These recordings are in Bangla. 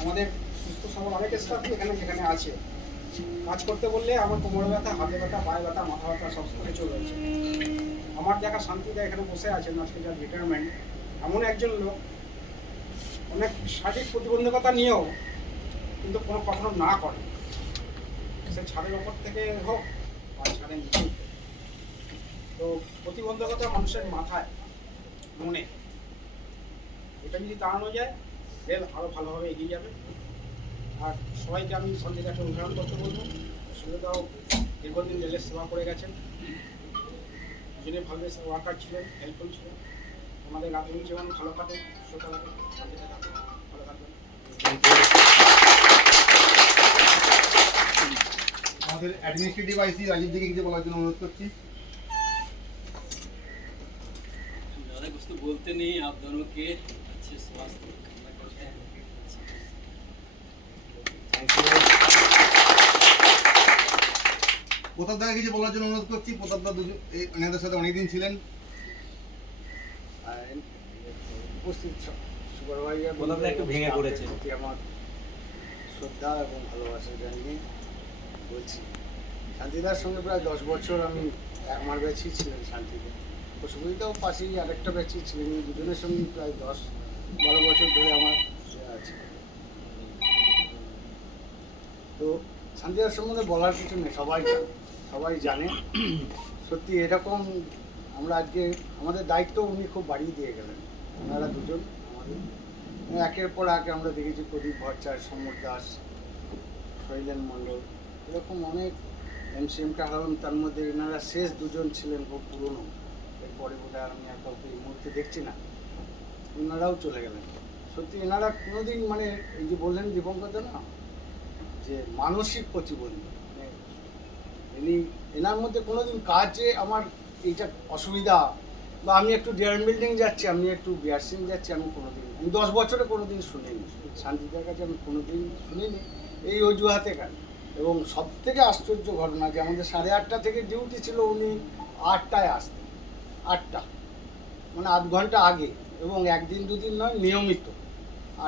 আমাদের সুস্থ সবল অনেক স্টাফই এখানে যেখানে আছে। কাজ করতে বললে আমার কোমরে ব্যথা, হাতে ব্যথা, পায়ে ব্যথা, মাথা ব্যথা সব কিছু রয়েছে। আমার দেখা শান্তিদা এখানে বসে আছেন, আজকে যার রিটায়ারমেন্ট, এমন একজন লোক অনেক শারীরিক প্রতিবন্ধকতা নিয়েও কিন্তু কোনো কখনো না করে, সে ছাদের ওপর থেকে হোক আর ছাদের নিচে। তো প্রতিবন্ধকতা মানুষের মাথায়, মনে, এটা যদি দাঁড়ানো যায় রেল আরও ভালোভাবে এগিয়ে যাবে। আর সবাইকে আমি শান্তিদাকে অনুসরণ করতে বলবো। সুবিধাও দীর্ঘদিন রেলের সেবা করে গেছেন, যিনি ভালো ওয়ার্কার ছিলেন, হেল্পফুল ছিলেন। আমাদের রাজনৈতিক জীবন ভালো কাটে, সুস্থ থাকে, শান্তিতে থাকে, ভালো থাকবেন। আমাদের অ্যাডমিনিস্ট্রেটিভ আইসি রাজীব দিকে কিছু বলার জন্য অনুরোধ করছি। ज़्यादा कुछ तो बोलते नहीं, आप दोनों के अच्छे स्वास्थ्य कामना करते हैं। প্রতাপ দাকে কিছু বলার জন্য অনুরোধ করছি। প্রতাপ দা এনাদের সাথে অনেকদিন ছিলেন। উপস্থিত সুপারভাইজার প্রতাপদা একটু ভেঙে পড়েছে। আমার শ্রদ্ধা এবং ভালোবাসা জানিয়ে বলছি, শান্তিদার সঙ্গে প্রায় 10 বছর আমি আমার ব্যাচই ছিলেন শান্তিতে। সুবিধাও পাশেই আরেকটা ব্যাচই ছিলেন, এই দুজনের সঙ্গে প্রায় 10-12 বছর ধরে আমার আছে। তো শান্তিদার সম্বন্ধে বলার কিছু নেই, সবাই জানে। সত্যি এরকম আমরা আজকে আমাদের দায়িত্ব উনি খুব বাড়িয়ে দিয়ে গেলেন। ওনারা দুজন আমাদের একের পর এক আমরা দেখেছি, প্রদীপ ভট্টাচার্য, সমর দাস, শৈলেন মণ্ডল, এরকম অনেক এমসিএমটা হারালাম। তার মধ্যে এনারা শেষ দুজন ছিলেন খুব পুরনো, এরপরে বোধহয় আমি আর কাউকে এই মুহূর্তে দেখছি না, ওনারাও চলে গেলেন। সত্যি এনারা কোনোদিন মানে এই যে বললেন দীপঙ্কর দা না, যে মানসিক প্রতিবন্ধী, এনার মধ্যে কোনোদিন কাজে আমার এইটা অসুবিধা বা আমি একটু ডিয়ার বিল্ডিং যাচ্ছি, আমি একটু বিআরসিং যাচ্ছি, আমি 10 বছরে কোনোদিন শুনিনি। শান্তিদার কাছে আমি কোনোদিন শুনিনি এই অজুহাতে কাজ। এবং সব থেকে আশ্চর্য ঘটনা যে আমাদের 8:30 থেকে ডিউটি ছিল, উনি 8টায় আসতেন, 8টা মানে আধ ঘন্টা আগে, এবং একদিন দুদিন নয়, নিয়মিত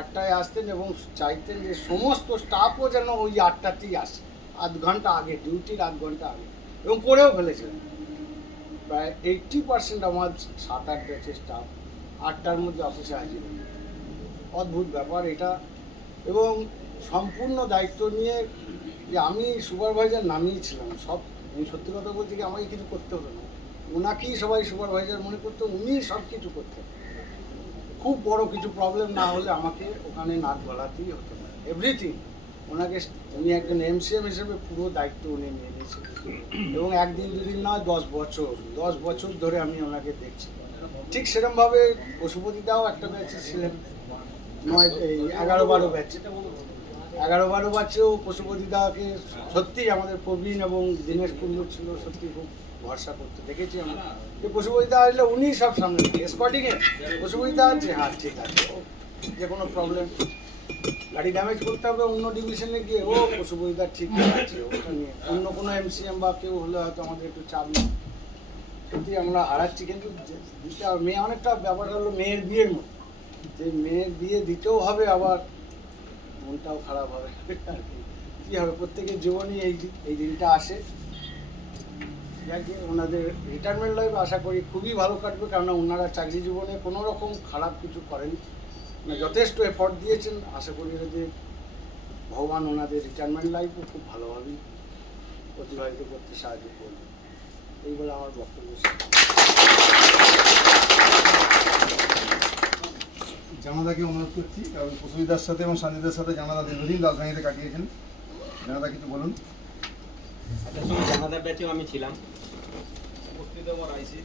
8টায় আসতেন এবং চাইতেন যে সমস্ত স্টাফও যেন ওই 8টাতেই আসে, আধ ঘন্টা আগে, ডিউটির আধ ঘন্টা আগে, এবং করেও ফেলেছিলেন। প্রায় 80% আমার 7-8 ব্যাচের স্টাফ 8টার মধ্যে অফিসে হাজির। অদ্ভুত ব্যাপার এটা। এবং সম্পূর্ণ দায়িত্ব নিয়ে যে আমি সুপারভাইজার নামিয়েছিলাম, সব আমি সত্যি কথা বলছি কি আমাকে কিছু করতে হতো না, ওনাকেই সবাই সুপারভাইজার মনে করতো, উনি সব কিছু করতেন। খুব বড় কিছু প্রবলেম না হলে আমাকে ওখানে নাক গলাতেই হতো না, এভরিথিং ওনাকে। উনি একজন এমসিএম হিসেবে পুরো দায়িত্ব উনি নিয়ে নিয়েছিলেন, এবং একদিন দুদিন নয়, 10 বছর ধরে আমি ওনাকে দেখছি। ঠিক সেরকমভাবে পশুপতিদাও একটা ব্যাচে ছিলেন, 11-12 ব্যাচে। 11-12 ব্যাচেও পশুপতিদাকে সত্যিই আমাদের প্রবীণ এবং দীনেশ কুণ্ডু ছিল, সত্যি খুব ভরসা করতে দেখেছি আমরা। যে পশুপতিদা আসলে উনি সব সামনে স্পটিংয়ে পশুপতিদা আছে, হ্যাঁ ঠিক আছে, যে কোনো প্রবলেম গাড়ি ড্যামেজ করতে হবে অন্য ডিভিশনে গিয়ে, ও পশুপতিদা ঠিক আছে, ওটা নিয়ে অন্য কোনো এমসিএম বা কেউ হলে হয়তো আমাদের একটু চাপ নেই। সত্যি আমরা হারাচ্ছি, কিন্তু মেয়ে অনেকটা ব্যাপারটা হলো মেয়ের বিয়ের মতো, যে মেয়ের বিয়ে দিতেও হবে, আবার মনটাও খারাপ হবে আর কি। কী হবে, প্রত্যেকের জীবনই এই দিনটা আসে। যাকে ওনাদের রিটায়ারমেন্ট লাইফ আশা করি খুবই ভালো কাটবে, কেননা ওনারা চাকরি জীবনে কোনো রকম খারাপ কিছু করেন, যথেষ্ট এফর্ট দিয়েছেন। আশা করি যে ভগবান ওনাদের রিটায়ারমেন্ট লাইফও খুব ভালোভাবেই অতিবাহিত করতে সাহায্য করবে। এই বলে আমার বক্তব্য। জানাদাকে অনুরোধ করছি, কারণ পশুদার সাথে এবং শান্তিদার সাথে জানাদা দীর্ঘদিন রাজধানীতে কাটিয়েছেন। জানাদা কিছু বলুন। একটা সময় জানাদার ব্যাচেও আমি ছিলাম। উপস্থিত আমার আইসি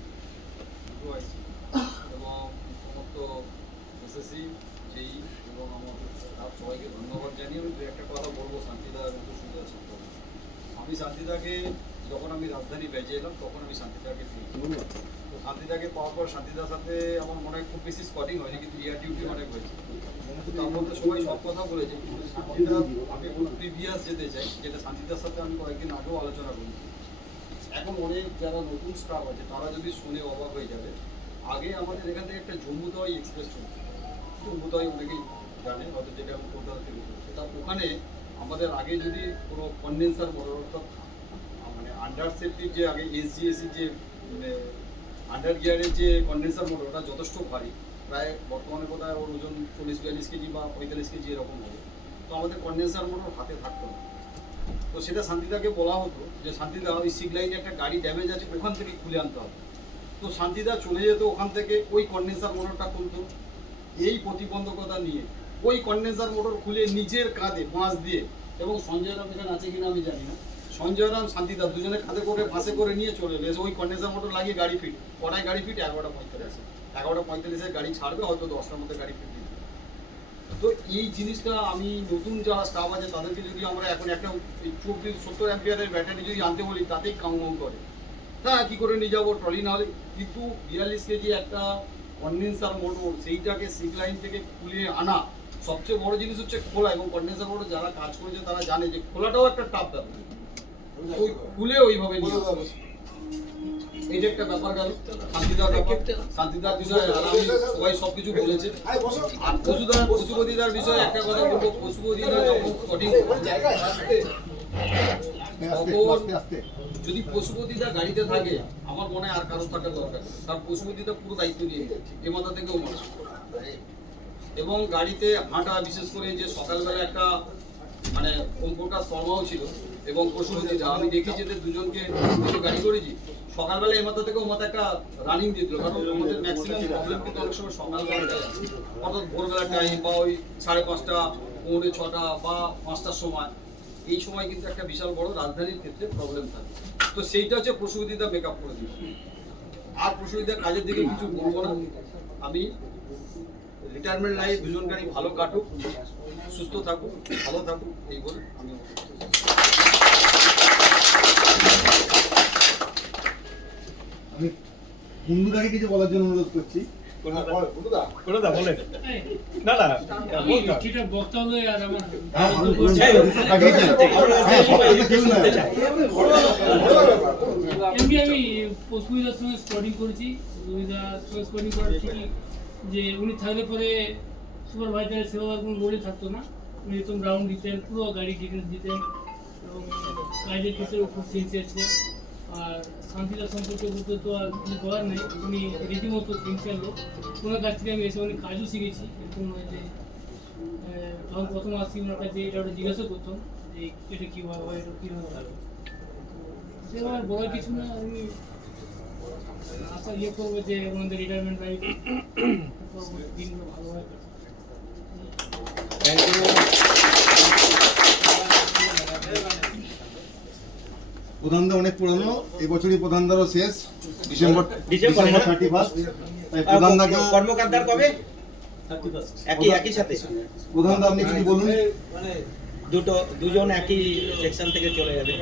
এবং সমস্ত এসএসসি যেই এবং আমার স্টাফ সবাইকে ধন্যবাদ জানিয়ে আমি দু একটা কথা বলবো শান্তিদা এবং সুবিধার সম্পর্কে। আমি শান্তিদাকে যখন আমি রাজধানী ব্যাচে এলাম তখন আমি শান্তিদাকে পেয়েছি। তো শান্তিদাকে পাওয়ার পর শান্তিদার সাথে আমার মনে হয় খুব বেশি স্পটিং হয়নি, কিন্তু ইয়ার ডিউটি অনেক হয়েছে। তার মধ্যে সবাই সব কথা বলেছে, কিন্তু শান্তিদা আমি প্রিভিয়াস যেতে চাই, যেটা শান্তিদার সাথে আমি কয়েকদিন আগেও আলোচনা করি। এখন অনেক যারা নতুন স্টাফ আছে তারা যদি শুনে অবাক হয়ে যাবে, আগে আমাদের এখান থেকে একটা জম্মুতওয়াই এক্সপ্রেস চলছে। জম্মুতওয়াই অনেকেই জানে, হয়তো যেটা আমি কলকাতা থেকে তা ওখানে আমাদের আগে যদি কোনো কন্ডেন্সার মোটর অর্থাৎ মানে আন্ডার সেফটির যে আগে এসজিএসি যে মানে আন্ডার গিয়ারের যে কন্ডেন্সার মোটর ওটা যথেষ্ট ভারী, প্রায় বর্তমানে বোধহয় ওর ওজন 40-42 কেজি বা 45 কেজি এরকম হবে। তো আমাদের কন্ডেন্সার মোটর হাতে থাকতো না। তো সেটা শান্তিদাকে বলা হতো যে শান্তিদা ওই সিগ লাইনে একটা গাড়ি ড্যামেজ আছে, ওখান থেকে খুলে আনতে হবে। তো শান্তিদা চলে যেত ওখান থেকে, ওই কন্ডেন্সার মোটরটা খুলতো। এই প্রতিবন্ধকতা নিয়ে ওই কন্ডেন্সার মোটর খুলে নিজের কাঁধে বাঁশ দিয়ে, এবং সঞ্জয় রাম এখানে আছে কিনা আমি জানি না, সঞ্জয় রাম শান্তিদা দুজনে কাঁধে করে বাসে করে নিয়ে চলে এসে ওই কন্ডেন্সার মোটর লাগিয়ে গাড়ি ফিট। কটায় গাড়ি ফিট? 11:45। 11:45 গাড়ি ছাড়বে, হয়তো 10টার মধ্যে গাড়ি ফিট দিবে। তো এই জিনিসটা আমি নতুন যারা স্টাফ আছে তাদেরকে যদি আমরা এখন একটা 70 অ্যাম্পিয়ারের ব্যাটারি যদি আনতে বলি তাতেই কাউন্ট করে, হ্যাঁ কী করে নিয়ে যাবো ট্রলি না হলে। কিন্তু 42 কেজি একটা কন্ডেন্সার মোটর সেইটাকে সিগ লাইন থেকে খুলে আনা, সবচেয়ে বড় জিনিস হচ্ছে খোলা। এবং কন্ডেন্সার মোটর যারা কাজ করেছে তারা জানে যে খোলাটাও একটা টাফ ব্যাপার, ওই খুলে ওইভাবে নিয়ে আসবে। এটা একটা ব্যাপার গেল শান্তিদার বিষয়ে। আর আমি সবাই সবকিছু বলেছে। আর পশুপতিদার বিষয়ে একটা কথা বলবো, পশুপতিদা যখন স্পটিং যদি পশুপতিদা গাড়িতে থাকে আমার মনে হয় আর কারোর থাকার দরকার, কারণ পশুপতিদা পুরো দায়িত্ব নিয়ে নিচ্ছে এ মাথা থেকেও মানুষ। এবং গাড়িতে হাঁটা, বিশেষ করে যে সকালবেলা একটা মানে কম্পিউটার শর্মাও ছিল এবং পশুপতিদা, আমি দেখেছি যে দুজনকে গাড়ি করেছি সকালবেলা এ মাথা থেকে ও মাথা একটা রানিং দিয়ে দিল। কারণ আমাদের ম্যাক্সিমাম প্রবলেম কিন্তু অনেক সময় সকালবেলাটাই আছে, অর্থাৎ ভোরবেলা টাইম বা ওই 5:30, 4:45 বা 5টার সময়। এই সময় কিন্তু একটা বিশাল বড় রাজধানীর ক্ষেত্রে প্রবলেম থাকে। তো সেইটা হচ্ছে পশুপতিদা মেকআপ করে দিল। আর পশুপতিদা কাজের দিকে কিছু বলবো না। আমি রিটায়ারমেন্ট লাইফ দুজনকারই ভালো কাটুক, সুস্থ থাকুক, ভালো থাকুক, এই বলে আমি আমি কুন্ডুদাকে কিছু বলার জন্য অনুরোধ করছি। কোনটা বলেন? না না এটা বক্তা হলো আর আমার এমনি আমি পশুদার সঙ্গে স্পটিং করেছি। পশুদার সঙ্গে স্পটিং করার ঠিকই যে উনি থাকলে পরে সুপারভাইজারের সেবা কোনো লোডে থাকতো না, উনি একদম রাউন্ড দিতেন, পুরো গাড়ি ডিটেলস দিতেন এবং কাজের ক্ষেত্রেও খুব সিনসিয়ার ছিলেন। আর শান্তিদার সম্পর্কে বলতে তো আর কিছু বলার নেই, উনি রীতিমতো সিনসিয়ার লোক। ওনার কাছ থেকে আমি এসে অনেক কাজও শিখেছি। এরকম নয় যে যখন প্রথম আসছি ওনার কাছে এটা ওটা জিজ্ঞাসা করতাম যে এটা কীভাবে হয়, এটা কীভাবে হবে। সেবার বলার কিছু না, আমি আশা করবো যে ওনাদের রিটায়ারমেন্ট লাইফ দিনগুলো ভালোভাবে কাটে। প্রধানদা অনেক পুরানো, এই বছরই প্রধানদারও শেষ, ডিসেম্বর 31। তাই প্রধানদাকে কর্মকর্তার কবে? একই সাথে। প্রধানদা আপনি কিছু বলুন। দুজন একই সেকশন থেকে চলে যাবে।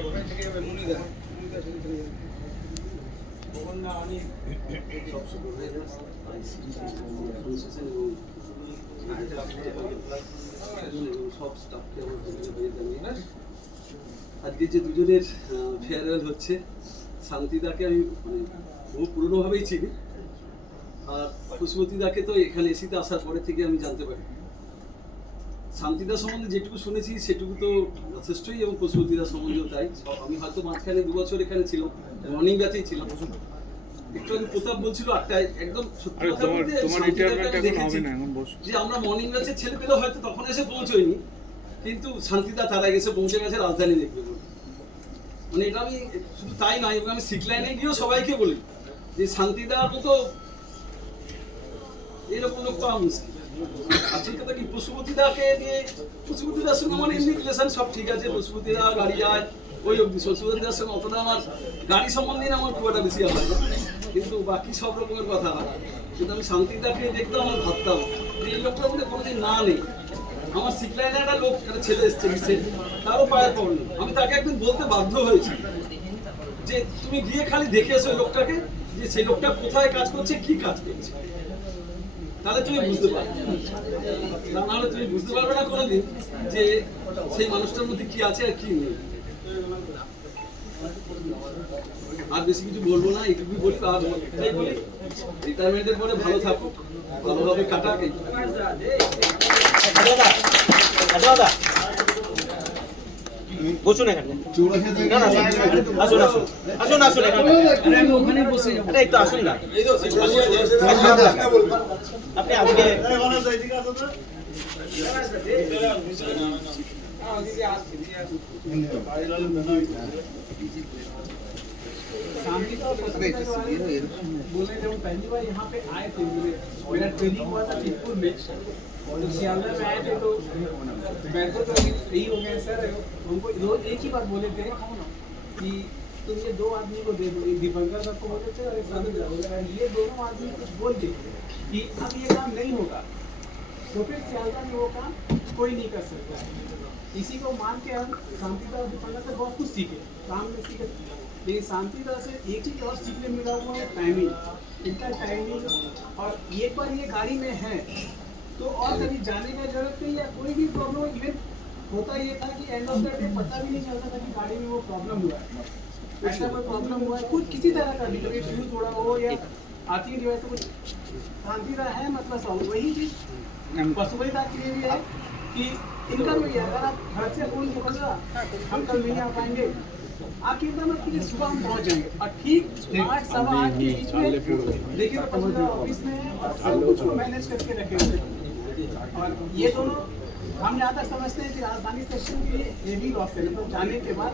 আজকে যে দুজনের ফেয়ারওয়েল হচ্ছে, শান্তিদাকে আমি মানে বহু পুরনোভাবেই চিনি, আর পশুপতিদাকে তো এখানে এসিতে আসার পরে থেকে আমি জানতে পারি। শান্তিদা সম্বন্ধে যেটুকু শুনেছি সেটুকু তো যথেষ্টই, এবং পশুপতিদা সম্বন্ধেও তাই। আমি হয়তো মাঝখানে 2 বছর এখানে ছিলাম, মর্নিং ব্যাচেই ছিলাম। একটু আগে প্রতাপ বলছিল আটটায়, একদম সত্যি কথা বলতে শান্তিদাকে দেখেছি যে আমরা মর্নিং ব্যাচের ছেলেপেলে হয়তো তখন এসে পৌঁছইনি, কিন্তু শান্তিদা তারা এসে পৌঁছে গেছে রাজধানী দেখবে বলে। মানে এটা আমি শুধু তাই নয়, এবং আমি সিক লাইনে গিয়েও সবাইকে বলি যে শান্তিদার মতো এরকম লোক পাওয়া মুশকিল। আসল কথা কি, পশুপতিদাকে নিয়ে পশুপতিদার সঙ্গে আমার এমনি রিলেশন সব ঠিক আছে, পশুপতিদা গাড়ি যায় ওই অব্দি। পশুপতিদার সঙ্গে অতটা আমার গাড়ি সম্বন্ধে আমার খুব একটা বেশি হয় না, কিন্তু বাকি সব রকমের কথা হয়। কিন্তু আমি শান্তিদাকে দেখতাম, আমার ভাবতাম যে এই লোকটার মধ্যে কোনোদিন না নেই। আমার সিকলাইনে একটা লোক, একটা ছেলে এসছে, তারও পায়ের প্রবলেম। আমি তাকে একদিন বলতে বাধ্য হয়েছি যে তুমি গিয়ে খালি দেখে এসো ওই লোকটাকে, যে সেই লোকটা কোথায় কাজ করছে, কি কাজ করছে, তাহলে তুমি বুঝতে পারবে। তা নাহলে তুমি বুঝতে পারবে না কোনোদিন যে সেই মানুষটার মধ্যে কি আছে আর কি নেই। আর বেশি কিছু বলবো না, এইটুকুই বলি। আর এটাই বলি, রিটায়ারমেন্টের পরে ভালো থাকুক, ভালোভাবে কাটাক। বসুন এখানে। 84 থেকে না না আসুন আসুন আসুন আসুন এখানে। আরে আমি ওখানে বসে যাবো। আরে একটু আসুন না। আপনি আজকে शांति का बोले जब पहली बार यहाँ पे आए थे मेरा ट्रेनिंग हुआ था चितपुर में तो सियालदह में आए थे तो मैं तो यही हो गया सर हमको रोज एक ही बात बोले थे कि तुम ये दो आदमी को दे दो, एक दीपंकर सर को बोले थे और एक साधु बोले ये दोनों आदमी कुछ बोलते कि अब ये काम नहीं होगा तो फिर सियालदह में वो काम कोई नहीं कर सकता है। इसी को मान के हम शांतिदा और दीपंकर से बहुत कुछ सीखे, काम में सीखे। लेकिन शांतिदा से एक चीज और सीखने मिला हुआ है टाइमिंग, इनका टाइमिंग। और एक बार ये गाड़ी में है तो और कभी जाने का जरूरत नहीं है। कोई भी प्रॉब्लम इवन होता ये था कि एंड ऑफ द डे पता भी नहीं चलता था कि गाड़ी में वो प्रॉब्लम हुआ है, ऐसा कोई प्रॉब्लम हुआ है कुछ किसी तरह का भी, कभी फ्यूज थोड़ा हो या आती है डिवाइस तो कुछ शांतिदा है मतलब सब वही चीज पशुपतिदा के लिए भी है कि इनका भी है। अगर आप घर से फोन करोगे हम कल नहीं आ पाएंगे, आप चिंता मत कीजिए, सुबह हम पहुंच जाएंगे। और ठीक 8 सवा 8 के बीच में देखिए तो पशुपतिदा ऑफिस में है और सब कुछ को मैनेज करके रखे हुए हैं। और ये दोनों हम जहाँ तक समझते हैं कि राजधानी सेक्शन के लिए हेवी लॉस है, मतलब जाने के बाद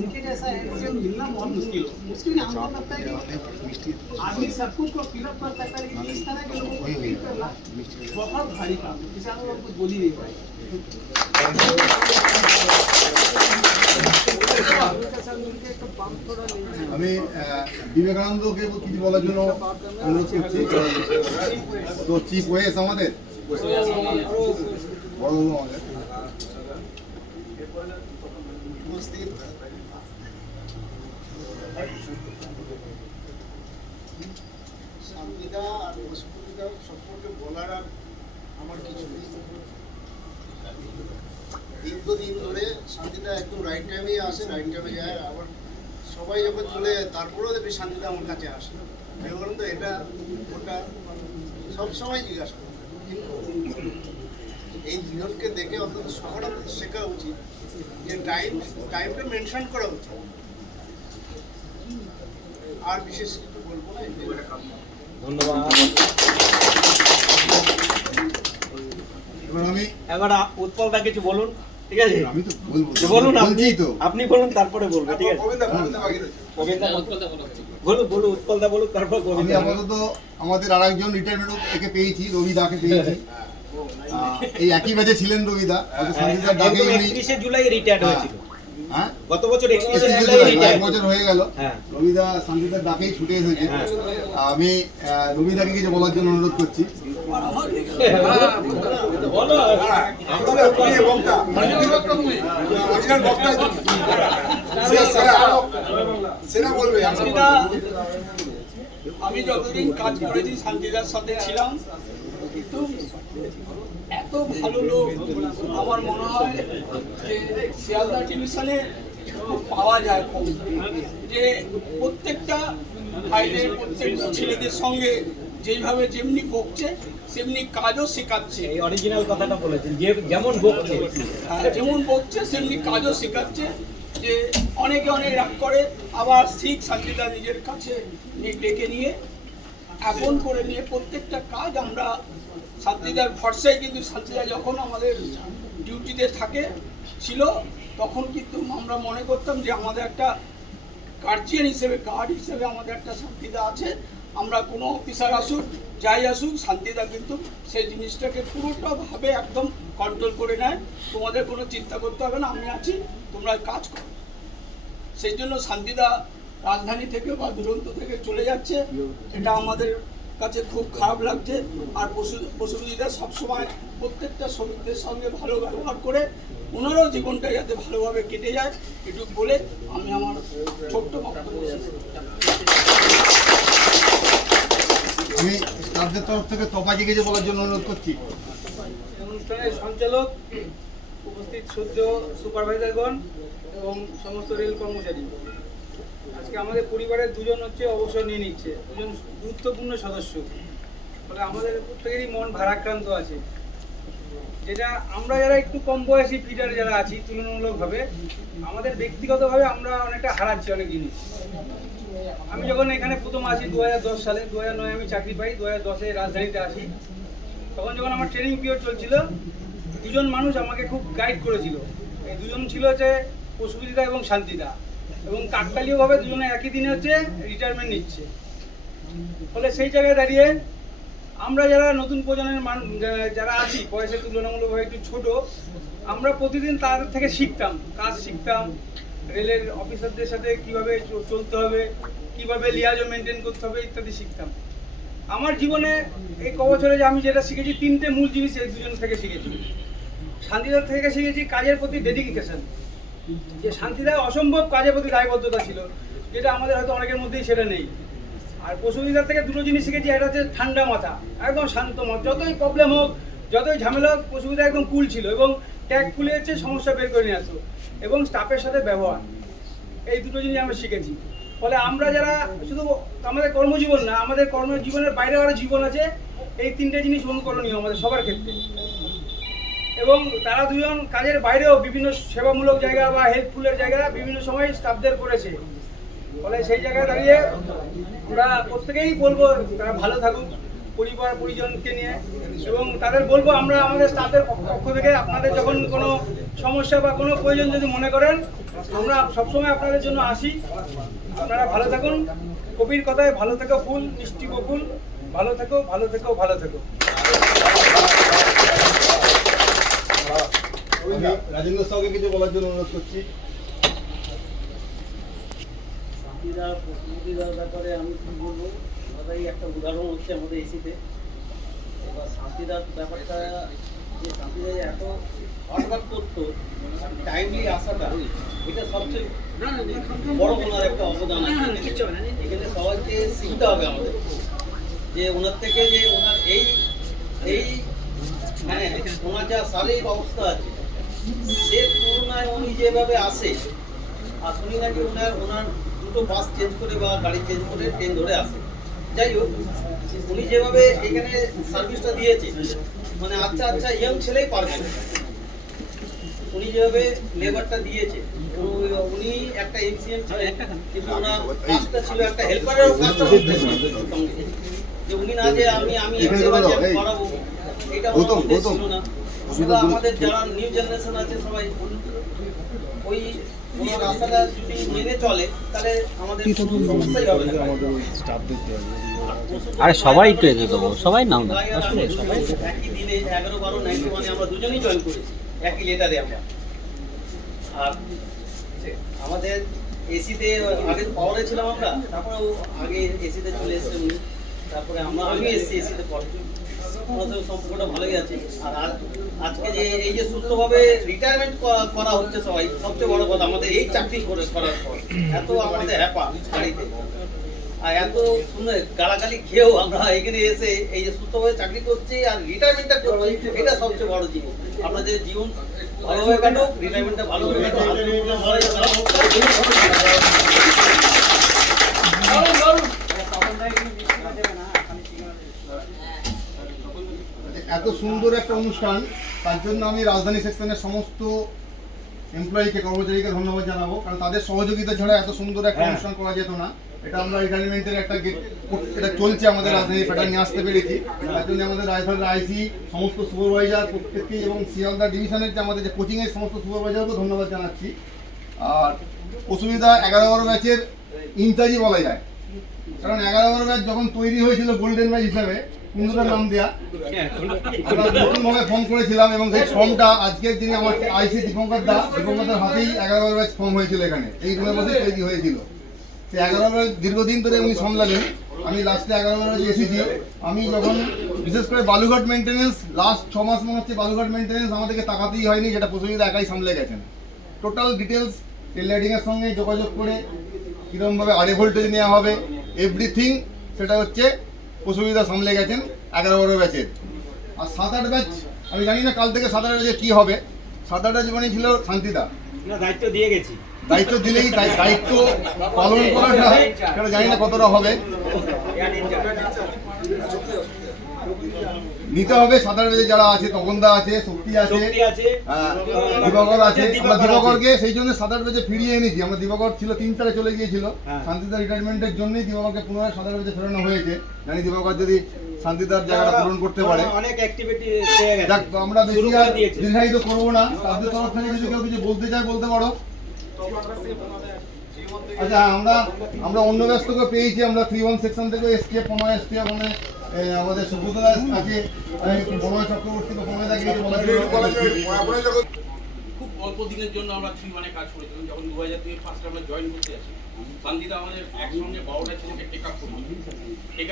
इनके जैसा एनसीएम मिलना बहुत मुश्किल है। मुश्किल हमको लगता है कि आदमी सब कुछ को फिलअप कर सकता है, लेकिन इस तरह के लोगों को फील करना बहुत भारी काम है, किसी लोग कुछ बोल ही नहीं पाए। আমি বিবেকানন্দকে কিছু বলার জন্য অনুরোধ করছি। তো চিফ ওয়েস আমাদের বড়বাবু আমাদের উপস্থিত শান্তিদা আর পশুপতিদা সম্পর্কে বলার আর আমার কিছু নেই। দীর্ঘদিন ধরে শান্তিদা একদম রাইট টাইমেই আসে, রাইট টাইমে যায়। আবার সবাই যখন চলে তারপরেও দেখবি শান্তিদা আমার কাছে আসে, বলুন তো এটা ওটা সবসময় জিজ্ঞাসা করে। কিন্তু এই দুজনকে দেখে অন্তত সবার অন্তত শেখা উচিত যে টাইমটা মেনশন করা উচিত। আর বিশেষ কিছু বলবো না। ধন্যবাদ। এবার আমি এবার উৎপলদা কিছু বলুন, ঠিক আছে? আমি তো বলবো, বলুন আপনি, বলছি তো। আপনি বলুন তারপরে বলবো, ঠিক আছে? গোবিন্দা বলুন, বলুন উৎপলদা বলুন তারপর আমি গোবিন্দা। আপাতত আমাদের আরেকজন রিটায়ারমেন্ট একে পেয়েছি, রবিদাকে পেয়েছি। এই একই ব্যাচে ছিলেন রবিদা, হয়তো শান্তিদার ডাকে উনি 31 জুলাই রিটায়ার্ড হয়েছিল। হ্যাঁ গত বছর 31 এক জুলাই রিটায়ার্ড। বছর হয়ে গেল। হ্যাঁ। রবিদা শান্তিদার ডাকেই ছুটে এসেছে। আমি রবিদাকে কিছু বলার জন্য অনুরোধ করছি। আমি যতদিন কাজ করেছি শান্তিদার সাথে ছিলাম, কিন্তু এত ভালো লোক আমার মনে হয় যে শিয়ালদা ডিভিশনে পাওয়া যায় কম। যে প্রত্যেকটা ভাইদের প্রত্যেকটা ছেলেদের সঙ্গে যেইভাবে যেমনি বকছে সেমনি কাজও শেখাচ্ছে। এই অরিজিনাল কথাটা বলেছেন, যে যেমন বকছে, যেমন বকছে সেমনি কাজও শেখাচ্ছে। যে অনেকে অনেক রাগ করে, আবার শিখ শান্তিদা নিজের কাছে ডেকে নিয়ে আপন করে নিয়ে প্রত্যেকটা কাজ আমরা শান্তিদার ভরসায়। কিন্তু শান্তিদা যখন আমাদের ডিউটিতে ছিল তখন কিন্তু আমরা মনে করতাম যে আমাদের একটা গার্জিয়ান হিসেবে, গার্ড হিসেবে আমাদের একটা শান্তিদা আছে। আমরা কোনো অফিসার আসুক যাই আসুক, শান্তিদা কিন্তু সেই জিনিসটাকে পুরোটা ভাবে একদম কন্ট্রোল করে নেয়। তোমাদের কোনো চিন্তা করতে হবে না, আমি আছি, তোমরা কাজ করো। সেই জন্য শান্তিদা রাজধানী থেকে বা দুরন্ত থেকে চলে যাচ্ছে, এটা আমাদের কাছে খুব খারাপ লাগছে। আর পশুপতিদা সবসময় প্রত্যেকটা শ্রমিকদের সঙ্গে ভালো ব্যবহার করে ওনারও জীবনটা যাতে ভালোভাবে কেটে যায়, একটু বলে আমি আমার ছোট্ট বক্তব্য শেষ করছি। আমি স্টাফদের তরফ থেকে তোপাকে কিছু বলার জন্য অনুরোধ করছি। অনুষ্ঠানের সঞ্চালক, উপস্থিত সূর্য সুপারভাইজারগণ এবং সমস্ত রেল কর্মচারী, আজকে আমাদের পরিবারের দুজন অবসর নিয়ে নিচ্ছে, দুজন গুরুত্বপূর্ণ সদস্য। ফলে আমাদের প্রত্যেকেরই মন ভারাক্রান্ত আছে। যেটা আমরা যারা একটু কম বয়সী ফিটার যারা আছি তুলনামূলকভাবে আমাদের ব্যক্তিগতভাবে আমরা অনেকটা হারাচ্ছি অনেক জিনিস। আমি যখন এখানে প্রথম আসি 2010 সালে, 2009 আমি চাকরি পাই, 2010-এ রাজধানীতে আসি। তখন যখন আমার ট্রেনিং পিরিয়ড চলছিল, দুজন মানুষ আমাকে খুব গাইড করেছিল। এই দুজন ছিল হচ্ছে প্রসূতিদা এবং শান্তিদা, এবং কাকতালীয়ভাবে দুজনে একই দিনে হচ্ছে রিটায়ারমেন্ট নিচ্ছে। ফলে সেই জায়গায় দাঁড়িয়ে আমরা যারা নতুন প্রজন্মের যারা আছি বয়সের তুলনামূলকভাবে একটু ছোট, আমরা প্রতিদিন তাদের থেকে শিখতাম, কাজ শিখতাম, রেলের অফিসারদের সাথে কিভাবে চলতে হবে, কিভাবে লিয়াজও মেনটেন করতে হবে ইত্যাদি শিখতাম। আমার জীবনে এই কবছরে যে আমি যেটা শিখেছি, 3টে মূল জিনিস এই দুজন থেকে শিখেছি। শান্তিদার থেকে শিখেছি কাজের প্রতি ডেডিকেশন, যে শান্তিদার অসম্ভব কাজের প্রতি দায়বদ্ধতা ছিল, যেটা আমাদের হয়তো অনেকের মধ্যেই সেটা নেই। আর প্রসূতিদার থেকে দুটো জিনিস শিখেছি, একটা হচ্ছে ঠান্ডা মাথা, একদম শান্ত মাথা, যতই প্রবলেম হোক, যতই ঝামেলা হোক, প্রসূতিদা একদম কুল ছিল এবং ট্যাগ খুলে হচ্ছে সমস্যা বের করে নিয়ে আসতো, এবং স্টাফের সাথে ব্যবহার। এই দুটো জিনিস আমরা শিখেছি। ফলে আমরা যারা শুধু আমাদের কর্মজীবন না, আমাদের কর্মজীবনের বাইরে আরও জীবন আছে, এই 3টে জিনিস অনুকরণীয় আমাদের সবার ক্ষেত্রে। এবং তারা দুজন কাজের বাইরেও বিভিন্ন সেবামূলক জায়গা বা হেল্পফুলের জায়গা বিভিন্ন সময় স্টাফদের করেছে। ফলে সেই জায়গায় দাঁড়িয়ে আমরা প্রত্যেকেই বলবো তারা ভালো থাকুক পরিবার পরিজনকে নিয়ে, এবং তাদের বলবো আমরা আমাদের স্টাফদের পক্ষ থেকে আপনাদের যখন কোনো সমস্যা বা কোনো প্রয়োজন যদি মনে করেন, আমরা সবসময় আপনাদের জন্য আসি। আপনারা ভালো থাকুন। কবির কথায় ভালো থেকো ফুল মিষ্টি বকুল, ভালো থেকো ভালো থেকো ভালো থেকো। রাজেন্দ্র সাউকে কিছু বলার জন্য অনুরোধ করছি। প্রস্তুতিদার ব্যাপারে আমি কি বলবো, আমাদেরই একটা উদাহরণ হচ্ছে আমাদের এসিতে। এবার শান্তিদার ব্যাপারটা, যে শান্তিদা এত হার্ডওয়ার্ক করতো, টাইমলি আসাটা, এটা সবচেয়ে বড় ওনার একটা অবদান আছে। এখানে সবাইকে শিখতে হবে আমাদের, যে ওনার থেকে যে ওনার এই মানে ওনার যা শারীরিক অবস্থা আছে, সে তুলনায় উনি যেভাবে আসে, আর শুনি নাকি ওনার দুটো বাস চেঞ্জ করে বা গাড়ি চেঞ্জ করে ট্রেন ধরে আসে। যাই হোক, উনি যেভাবে এখানে সার্ভিসটা দিয়েছে, মানে আচ্ছা ইয়ং ছেলেই পারবে। উনি যেভাবে লেবারটা দিয়েছে, উনি একটা এমসিএম ছিলেন, কিন্তু ওনার কাজটা ছিল একটা হেল্পারের কাজটা করতে সঙ্গে, যে উনি না যে আমি করাবো, এটা ওনার ছিল না। আমাদের যারা নিউ জেনারেশন আছে সবাই ওই রাস্তাটা যদি মেনে চলে, তাহলে আমাদের সমস্যাই হবে না। আরে সবাই তো এতে দেবো, সবাই নাও না, সবাই একই দিনে 11-12-91 আমরা দুজনেই জয়েন করেছি, একই লেটারে আমরা। আর আমাদের এসিতে আগে পাওয়ারে ছিলাম আমরা, তারপরে আগে এসিতে চলে এসেছে উনি, তারপরে আমি এসছি এসিতে পরে। ওনাদের সম্পর্কটা ভালোই আছে। আর আজকে যে এই যে সুস্থভাবে রিটায়ারমেন্ট করা হচ্ছে সবাই, সবচেয়ে বড় কথা আমাদের এই চাকরি করার পর এত আমাদের হ্যাপা গাড়িতে, আর এত শুনে গালাগালি খেয়েও আমরা এখানে এসে এই যে সুস্থভাবে চাকরি করছি আর রিটায়ারমেন্টটা করছি, এটা সবচেয়ে বড় জিনিস। আপনাদের জীবন ভালোভাবে কাটুক, রিটায়ারমেন্টটা ভালোভাবে কাটুক। এত সুন্দর একটা অনুষ্ঠান, তার জন্য আমি রাজধানী সেকশনের সমস্ত এমপ্লয়িকে, কর্মচারীকে ধন্যবাদ জানাবো, কারণ তাদের সহযোগিতা ছাড়া এত সুন্দর একটা অনুষ্ঠান করা যেত না। এটা আমরা রিটায়ারমেন্টের একটা এটা চলছে আমাদের রাজধানী প্যাটার্ন নিয়ে আসতে পেরেছি। তার জন্য আমাদের রাজধানীর আইসি, সমস্ত সুপারভাইজার প্রত্যেককেই, এবং শিয়ালদা ডিভিশনের যে আমাদের যে কোচিংয়ের সমস্ত সুপারভাইজারকেও ধন্যবাদ জানাচ্ছি। আর অসুবিধা 11-12 ব্যাচের ইনচার্জই বলা যায়, কারণ 11-12 ব্যাচ যখন তৈরি হয়েছিল গোল্ডেন ব্যাচ হিসাবে, কুন্দুটার নাম দেওয়া, আমরা নতুনভাবে ফর্ম করেছিলাম, এবং সেই ফর্মটা আজকের দিনে আমার আইসি দীপঙ্কর দার হাতেই 11-12 ব্যাচ ফর্ম হয়েছিল, এখানে এই রুমের মধ্যে তৈরি হয়েছিল। সেই 11 ব্যাচ দীর্ঘদিন ধরে উনি সামলালেন। আমি লাস্টে 11 ব্যাচে এসেছি। আমি যখন বিশেষ করে বালুঘাট মেনটেন্যান্স, লাস্ট 6 মাস মনে হচ্ছে বালুঘাট মেনটেন্যান্স আমাদেরকে তাকাতেই হয়নি, যেটা প্রসূতিদা একাই সামলে গেছেন। টোটাল ডিটেলস টেল লাইটিংয়ের সঙ্গে যোগাযোগ করে কীরকমভাবে আরে ভোল্টেজ নেওয়া হবে, এভরিথিং সেটা হচ্ছে প্রসূতিদা সামলে গেছেন 11-12 ব্যাচের। আর 7-8 ব্যাচ আমি জানি না কাল থেকে 7-8 ব্যাচে কী হবে। 7-8 জীবনে ছিল শান্তিদা, দায়িত্ব দিয়ে গেছি, দায়িত্ব দিলেই দায়িত্ব পালন করাটা সেটা জানি না কতটা হবে। নিতে হবে সাধারণ যারা আছে, তপনদা আছে, শক্তি আছে, শক্তি আছে, দিবাকর আছে। আমরা দিবাকর আছে। দিবাকরকে সেই জন্য সাধারণ বেজে ফিরিয়ে এনেছি। আমরা দিবাকর ছিল 3 তারিখে চলে গিয়েছিল, হ্যাঁ। শান্তিদার রিটায়ারমেন্টের জন্যই দিবাকরকে পুনরায় সাধারণ বেজে ফেরানো হয়েছে। জানি দিবাকর যদি শান্তিদার জায়গাটা পূরণ করতে পারে। অনেক অ্যাক্টিভিটি পেয়ে গেছে। যাক, আমরা বেশি শুরু আর করে দিয়েছে। দীর্ঘায়িত করবো না। তাদের তরফ থেকে যদি কেউ কিছু বলতে চায় বলতে পারো। আচ্ছা, আমরা অন্য ব্যস্তকে পেয়েছি। আমরা 3-1 সেকশন থেকে এসকে প্রণয় এসকে মানে আমাদের সুব্রতদা আছে, প্রণয় চক্রবর্তী বা প্রণয় দাকে কিছু বলার ছিল। খুব অল্প দিনের জন্য আমরা 3-1 কাজ করেছিলাম। যখন 2002 ফার্স্ট আমরা জয়েন করতে আসি, শান্তিদা আমাদের একসঙ্গে 12টা ছেলেকে টেক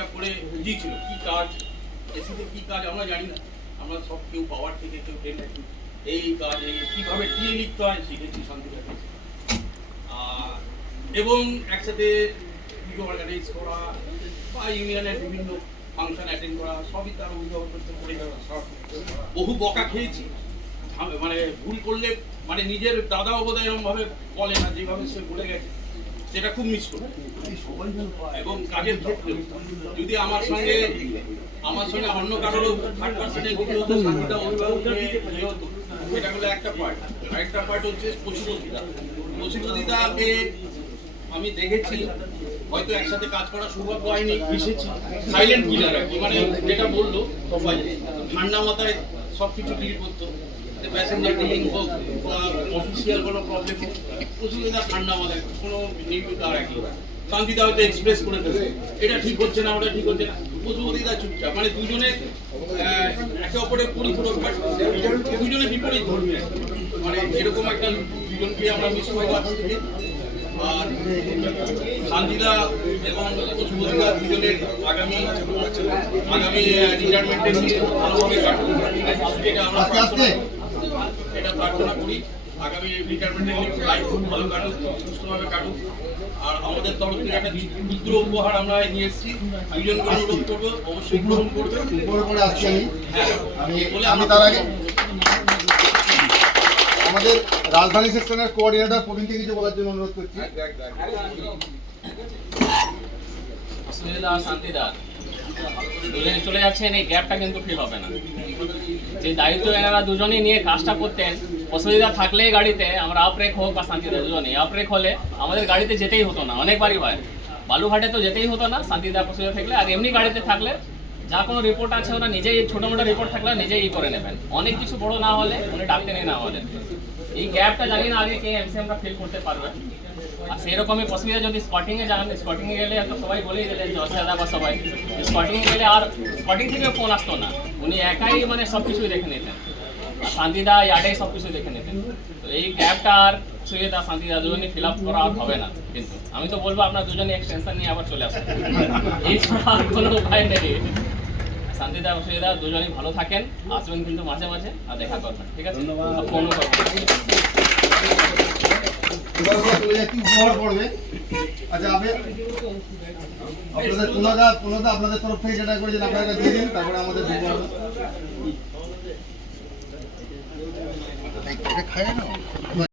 আপ করে দিয়েছিল। কী কাজ, এসিতে কী কাজ আমরা জানি না। আমরা সব কেউ পাওয়ার থেকে কেউ ট্রেন এই কাজ কীভাবে টিয়ে লিখতে হয় শিখেছি শান্তিদার কাছে। এবং একসাথে ভিডিও অর্গানাইজ করা বা ইউনিয়নের বিভিন্ন ফাংশন অ্যাটেন্ড করা সবই তার অভিভাবক করতে পড়ে যাওয়া। বহু বকা খেয়েছি, মানে ভুল করলে মানে নিজের দাদাও বোধ হয় এরকমভাবে বলে না যেভাবে সে বলে গেছে, সেটা খুব মিস করি। এবং কাজের ক্ষেত্রে যদি আমার সঙ্গে অন্য কারোরও থার্ড পার্সনের দিকে হতো, শান্তিদা অভিভাবক হয়ে হতো, সেটা হলো একটা পার্ট। আরেকটা পার্ট হচ্ছে পশুপতিদাকে আমি দেখেছি, হয়তো একসাথে কাজ করার সৌভাগ্য হয়নি, মিশেছি। সাইলেন্ট কিলার আর কি, মানে যেটা বললো সবাই ঠান্ডা মাথায় সব কিছু ডিল করতো। প্যাসেঞ্জার ডিলিং হোক বা অফিসিয়াল কোনো প্রবলেম হোক, পশুপতিদা ঠান্ডা মাথায় কোনো নির্বিঘ্ন আর কি। শান্তিদা হয়তো এক্সপ্রেস করে দেবে এটা ঠিক হচ্ছে না, ওটা ঠিক হচ্ছে না, পশুপতিদা চুপচাপ। মানে দুজনে একে অপরের পরিপূরক, দুজনে বিপরীত ধর্মী। মানে এরকম একটা দুজনকে আমরা মিস করবো আজ থেকে। আর শান্তিদা এবং পশুপতিদা দুজনের আগামী রিটায়ারমেন্টের দিকে ভালোভাবে কাটুক, এটা আমরা প্রার্থনা করি। আগামী রিটায়ারমেন্টের লাইফ খুব ভালো কাটুক, সুস্থভাবে কাটুক। আর আমাদের তরফ থেকে একটা ক্ষুদ্র উপহার আমরা নিয়ে এসেছি, দুজনকে অনুরোধ করবো অবশ্যই গ্রহণ করবে। উপরে আসছি হ্যাঁ, আমি তার আগে আমাদের রাজধানী সেকশনের কোঅর্ডিনেটর প্রবীণকে কিছু বলার জন্য অনুরোধ করছি। অসুবিধা শান্তিদা দুজনে চলে যাচ্ছেন, এই গ্যাপটা কিন্তু ফিল হবে না। যে দায়িত্ব এনারা দুজনেই নিয়ে কাজটা করতেন, অসুবিধা থাকলেই গাড়িতে আমরা আপরেক হোক বা শান্তিদা দুজনেই আপরেক হলে আমাদের গাড়িতে যেতেই হতো না। অনেকবারই হয়, বালুঘাটে তো যেতেই হতো না শান্তিদা অসুবিধা থাকলে। আর এমনি গাড়িতে থাকলে যা কোনো রিপোর্ট আছে ওরা নিজেই, ছোটো মোটো রিপোর্ট থাকলে নিজেই করে নেবেন। অনেক কিছু বড় না হলে উনি ডাকতে নেই না আমাদের। এই গ্যাপটা জানি না আগে কে এমসিএমরা ফিল করতে পারবে। আর সেরকমই অসুবিধা যদি স্পটিংয়ে যান, স্পটিংয়ে গেলে তো সবাই বলেই দিলেন যে অসুবিধা বা সবাই স্পটিংয়ে গেলে আর স্পটিং থেকে ফোন আসতো না, উনি একাই মানে সব কিছুই দেখে নিতেন। আর শান্তিদা ইয়ার্ডেই সব কিছু দেখে নিতেন। তো এই গ্যাপটা আর সুবিধা শান্তিদা দুজনই ফিল আপ করা হবে না। কিন্তু আমি তো বলবো আপনার দুজনই এক্সটেনশন নিয়ে আবার চলে আসুন, এই ছাড়া আর কোনো উপায় নেই। শান্তিদা অসুবিধা দুজনেই ভালো থাকেন, আসবেন কিন্তু মাঝে মাঝে আর দেখা করবেন, ঠিক আছে? ফোনও করবেন। উপহার পড়বে। আচ্ছা, আপনাদের পুনদা আপনাদের তরফ থেকে যেটা করেছেন আপনারা দিয়ে দিন, তারপরে আমাদের খায় না।